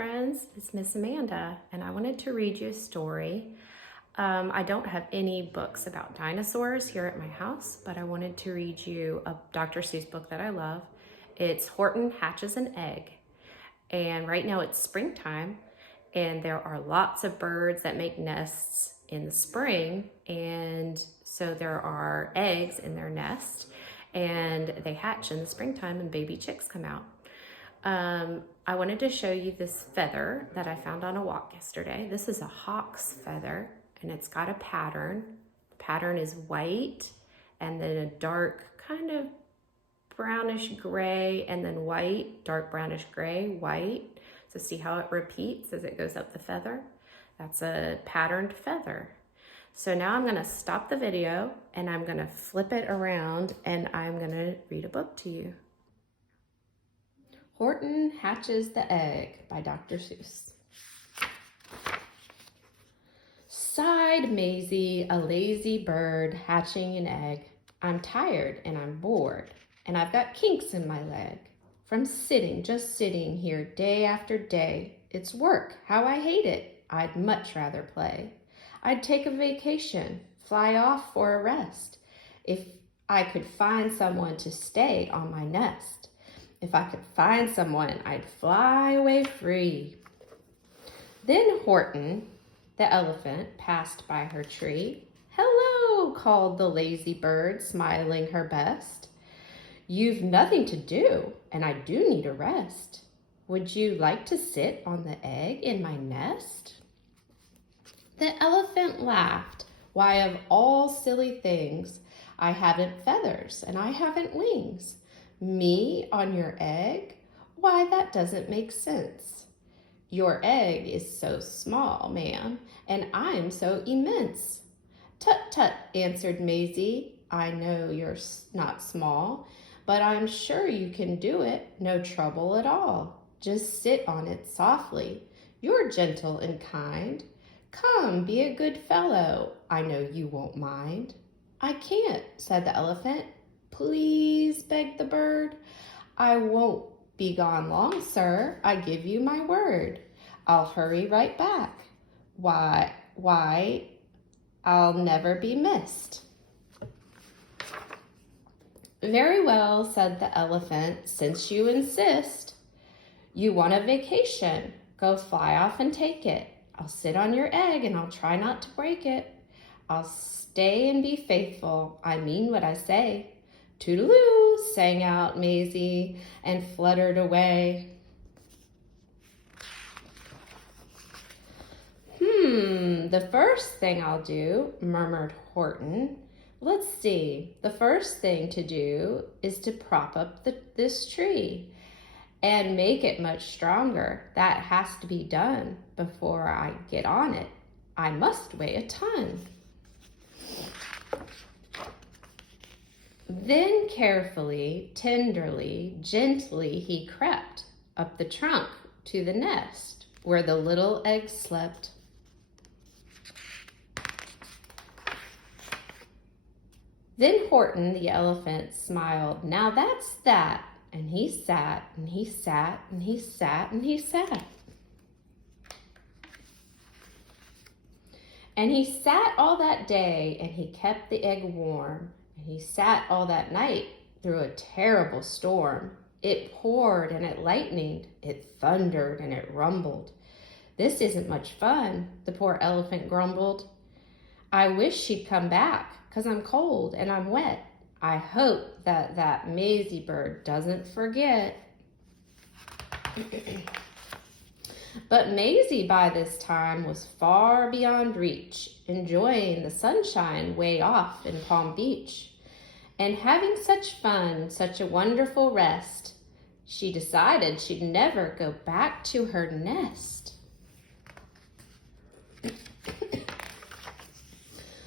friends, it's Miss Amanda, and I wanted to read you a story. I don't have any books about dinosaurs here at my house, but I wanted to read you a Dr. Seuss book that I love. It's Horton Hatches an Egg, and right now it's springtime, and there are lots of birds that make nests in the spring, and so there are eggs in their nest, and they hatch in the springtime and baby chicks come out. I wanted to show you this feather that I found on a walk yesterday. This is a hawk's feather, and it's got a pattern. The pattern is white, and then a dark kind of brownish gray, and then white, dark brownish gray, white. So see how it repeats as it goes up the feather? That's a patterned feather. So now I'm gonna stop the video, and I'm gonna flip it around, and I'm gonna read a book to you. Horton Hatches the Egg by Dr. Seuss. Sighed Maisie, a lazy bird hatching an egg. I'm tired and I'm bored, and I've got kinks in my leg. From sitting, just sitting here day after day. It's work, how I hate it. I'd much rather play. I'd take a vacation, fly off for a rest, if I could find someone to stay on my nest. If I could find someone, I'd fly away free. Then Horton, the elephant, passed by her tree. Hello, called the lazy bird, smiling her best. You've nothing to do, and I do need a rest. Would you like to sit on the egg in my nest? The elephant laughed. Why, of all silly things, I haven't feathers and I haven't wings. Me on your egg? Why, that doesn't make sense. Your egg is so small, ma'am, and I'm so immense. Tut, tut, answered Maisie. I know you're not small, but I'm sure you can do it, no trouble at all. Just sit on it softly. You're gentle and kind. Come, be a good fellow. I know you won't mind. I can't, said the elephant. Please, begged the bird. I won't be gone long, sir. I give you my word. I'll hurry right back. Why, I'll never be missed. Very well, said the elephant, since you insist. You want a vacation. Go fly off and take it. I'll sit on your egg and I'll try not to break it. I'll stay and be faithful. I mean what I say. Toodaloo, sang out Maisie and fluttered away. The first thing I'll do, murmured Horton. Let's see, the first thing to do is to prop up this tree and make it much stronger. That has to be done before I get on it. I must weigh a ton. Then carefully, tenderly, gently he crept up the trunk to the nest where the little egg slept. Then Horton, the elephant, smiled. Now that's that. And he sat, and he sat, and he sat, and he sat. And he sat all that day, and he kept the egg warm. And he sat all that night through a terrible storm. It poured and it lightened, it thundered and it rumbled. This isn't much fun, the poor elephant grumbled. I wish she'd come back, 'cause I'm cold and I'm wet. I hope that Maisie bird doesn't forget. But Maisie by this time was far beyond reach, enjoying the sunshine way off in Palm Beach. And having such fun, such a wonderful rest, she decided she'd never go back to her nest.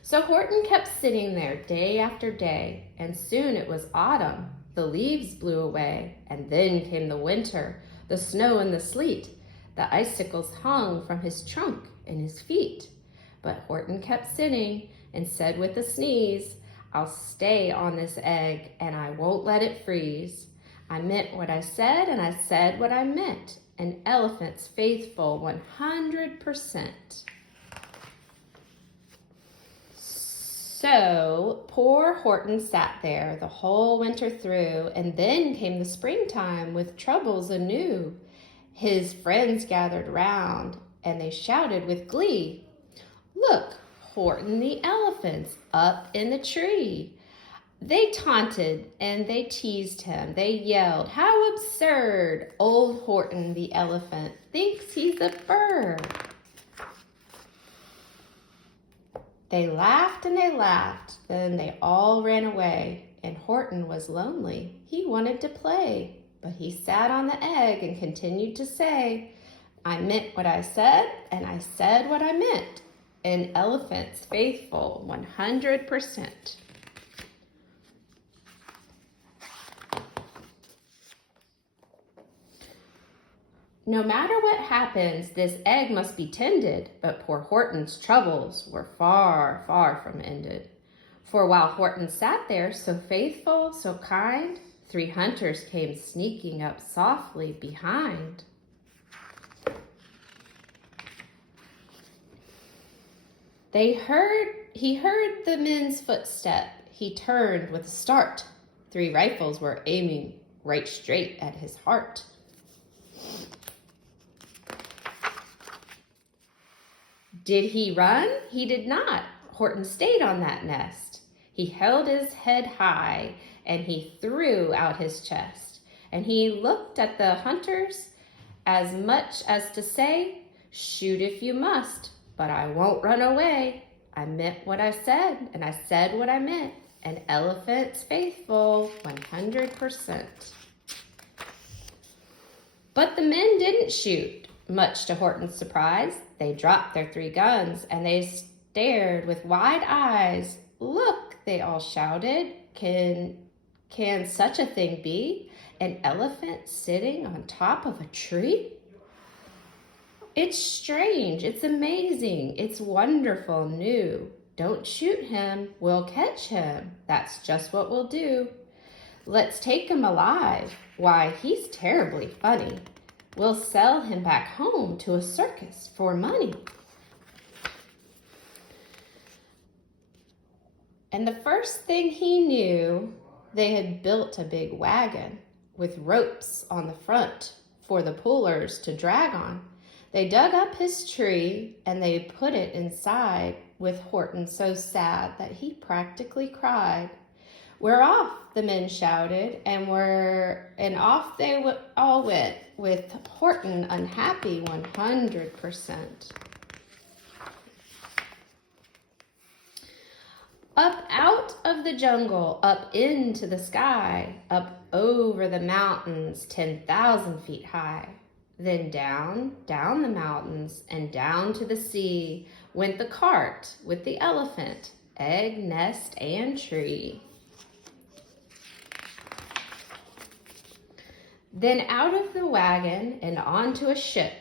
So Horton kept sitting there day after day, and soon it was autumn. The leaves blew away, and then came the winter, the snow and the sleet. The icicles hung from his trunk and his feet. But Horton kept sitting and said with a sneeze, I'll stay on this egg and I won't let it freeze. I meant what I said, and I said what I meant. An elephant's faithful 100%. So poor Horton sat there the whole winter through, and then came the springtime with troubles anew. His friends gathered round, and they shouted with glee, "Look, Horton the elephant's up in the tree." They taunted and they teased him. They yelled, "How absurd! Old Horton the elephant thinks he's a bird." They laughed and they laughed. Then they all ran away. And Horton was lonely. He wanted to play. But he sat on the egg and continued to say, "I meant what I said, and I said what I meant. An elephant's faithful 100%. No matter what happens, this egg must be tended, but poor Horton's troubles were far, far from ended. For while Horton sat there, so faithful, so kind, 3 hunters came sneaking up softly behind. He heard the men's footstep. He turned with a start. 3 rifles were aiming right straight at his heart. Did he run? He did not. Horton stayed on that nest. He held his head high, and he threw out his chest. And he looked at the hunters as much as to say, "Shoot if you must, but I won't run away. I meant what I said, and I said what I meant. An elephant's faithful 100%. But the men didn't shoot, much to Horton's surprise. They dropped their 3 guns, and they stared with wide eyes. "Look," they all shouted, can such a thing be? An elephant sitting on top of a tree? It's strange, it's amazing, it's wonderful, new. Don't shoot him, we'll catch him. That's just what we'll do. Let's take him alive. Why, he's terribly funny. We'll sell him back home to a circus for money." And the first thing he knew, they had built a big wagon with ropes on the front for the pullers to drag on. They dug up his tree and they put it inside, with Horton so sad that he practically cried. "We're off," the men shouted, and off they all went, with Horton unhappy 100%. Up out of the jungle, up into the sky, up over the mountains 10,000 feet high. Then down the mountains, and down to the sea went the cart with the elephant, egg, nest, and tree. Then out of the wagon and onto a ship,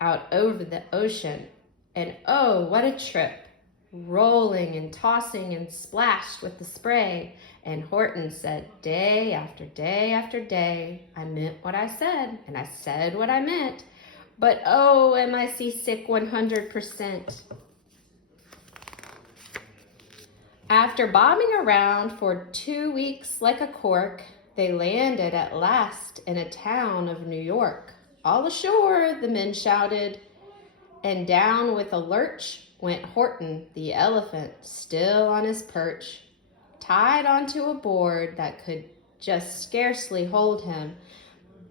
out over the ocean, and oh, what a trip! Rolling and tossing and splashed with the spray, and Horton said day after day after day, "I meant what I said, and I said what I meant, but oh, am I seasick 100%. After bobbing around for 2 weeks like a cork, they landed at last in a town of New York. "All ashore," the men shouted, and down with a lurch went Horton the elephant, still on his perch, tied onto a board that could just scarcely hold him.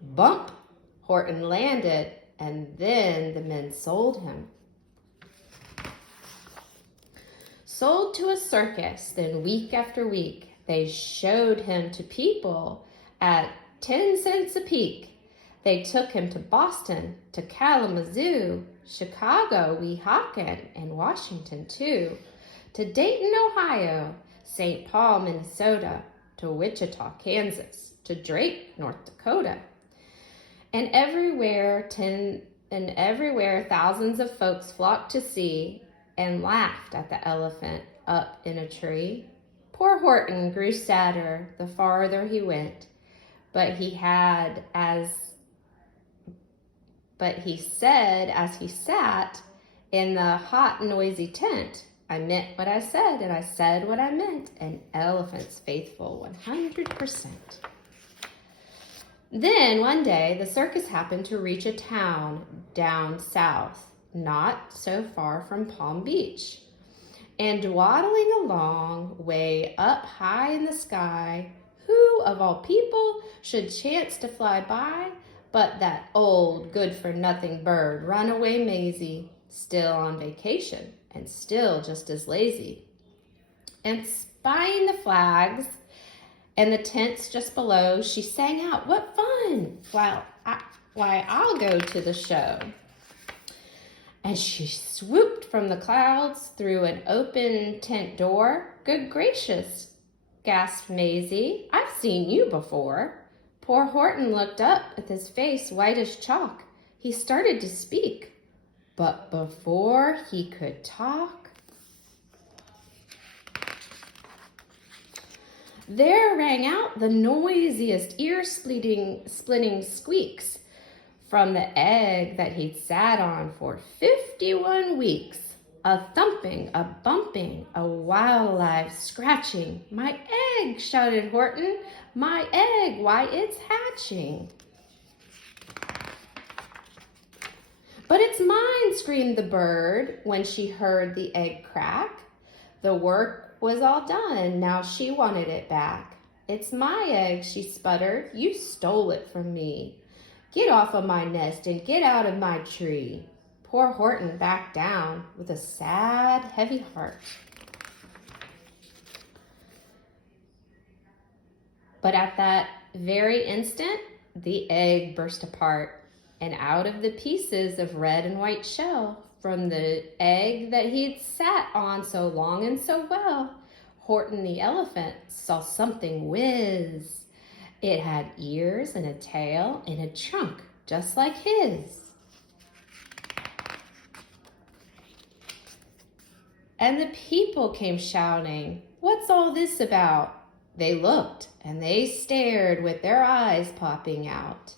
Bump! Horton landed, and then the men sold him. Sold to a circus, then week after week, they showed him to people at 10 cents a peek. They took him to Boston, to Kalamazoo, Chicago, Weehawken, and Washington too, to Dayton, Ohio, St. Paul, Minnesota, to Wichita, Kansas, to Drake, North Dakota. And everywhere thousands of folks flocked to see and laughed at the elephant up in a tree. Poor Horton grew sadder the farther he went, But he said as he sat in the hot, noisy tent, I meant what I said, and I said what I meant. An elephant's faithful 100%. Then one day, the circus happened to reach a town down south, not so far from Palm Beach. And waddling along, way up high in the sky, who of all people should chance to fly by but that old good-for-nothing bird, Runaway Maisie, still on vacation and still just as lazy. And spying the flags and the tents just below, she sang out, "What fun! Why, I'll go to the show." And she swooped from the clouds through an open tent door. "Good gracious," gasped Maisie, "I've seen you before." Poor Horton looked up with his face white as chalk. He started to speak, but before he could talk, there rang out the noisiest ear-splitting squeaks from the egg that he'd sat on for 51 weeks. A thumping, a bumping, a wild-live scratching. "My egg!" shouted Horton. "My egg! Why, it's hatching." "But it's mine!" screamed the bird when she heard the egg crack. The work was all done. Now she wanted it back. "It's my egg," she sputtered. "You stole it from me. Get off of my nest and get out of my tree." Poor Horton backed down with a sad, heavy heart. But at that very instant, the egg burst apart, and out of the pieces of red and white shell from the egg that he'd sat on so long and so well, Horton the elephant saw something whiz. It had ears and a tail and a trunk just like his. And the people came shouting, "What's all this about?" They looked and they stared with their eyes popping out.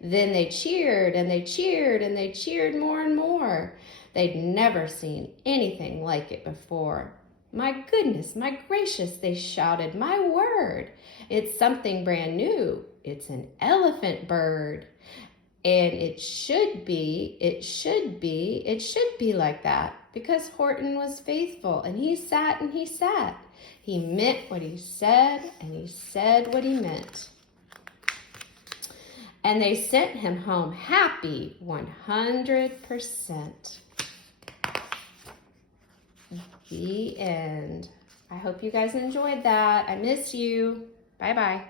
Then they cheered and they cheered and they cheered more and more. They'd never seen anything like it before. "My goodness, my gracious," they shouted, "my word, it's something brand new. It's an elephant bird. And it should be like that, because Horton was faithful, and he sat and he sat. He meant what he said, and he said what he meant." And they sent him home happy 100%. The end. I hope you guys enjoyed that. I miss you. Bye-bye.